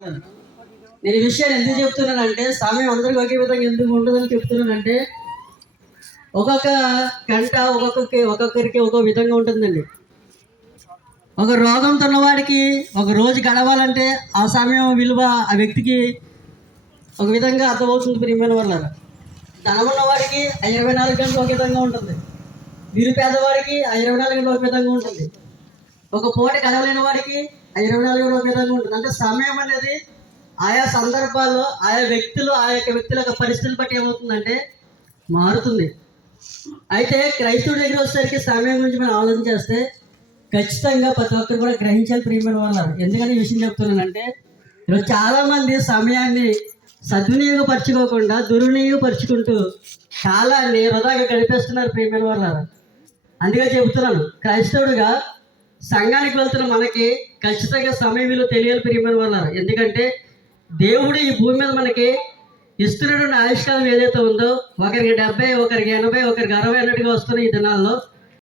నేను ఈ విషయాన్ని ఎందుకు చెప్తున్నానంటే, సమయం అందరికీ ఒకే విధంగా ఎందుకు ఉండదని చెప్తున్నానంటే, ఒక్కొక్క గంట ఒక్కొక్కరికి ఒక్కో విధంగా ఉంటుందండి. ఒక రోగంతో ఉన్నవాడికి ఒక రోజు గడవాలంటే ఆ సమయం విలువ ఆ వ్యక్తికి ఒక విధంగా అర్థమవుతుంది. ప్రియమైన వాళ్ళారా, ధనం ఉన్నవాడికి ఆ 24 గంటలు ఒక విధంగా ఉంటుంది. నిరుపేదవాడికి ఆ 24 గంటలు ఒక విధంగా ఉంటుంది. ఒక పూట గడవలేని వాడికి ఆ 24 గంటలు ఒక విధంగా ఉంటుంది. అంటే సమయం అనేది ఆయా సందర్భాల్లో ఆయా వ్యక్తులు ఆ యొక్క వ్యక్తుల యొక్క పరిస్థితులు బట్టి ఏమవుతుందంటే మారుతుంది. అయితే క్రైస్తవుడి దగ్గర వచ్చేసరికి సమయం గురించి మనం ఆలోచన చేస్తే ఖచ్చితంగా ప్రతి ఒక్కరు కూడా గ్రహించాలి. ప్రియమైన వాళ్ళు, ఎందుకని ఈ విషయం చెప్తున్నానంటే, ఈరోజు చాలామంది సమయాన్ని సద్వినియోగపరచుకోకుండా దుర్వినియోగపరుచుకుంటూ కాలాన్ని వృధాగా గడిపేస్తున్నారు. ప్రియమైన వాళ్ళు, అందుకే చెబుతున్నాను, క్రైస్తవుడిగా సంఘానికి వెళ్తున్న మనకి ఖచ్చితంగా సమయం విలువ తెలియాలి. ప్రియమైన వాళ్ళు, ఎందుకంటే దేవుడు ఈ భూమి మీద మనకి ఇస్తున్న ఆయుష్కాలం ఏదైతే ఉందో, ఒకరికి 70, ఒకరికి 80, ఒకరికి 60 అన్నట్టుగా వస్తున్న ఈ దినాల్లో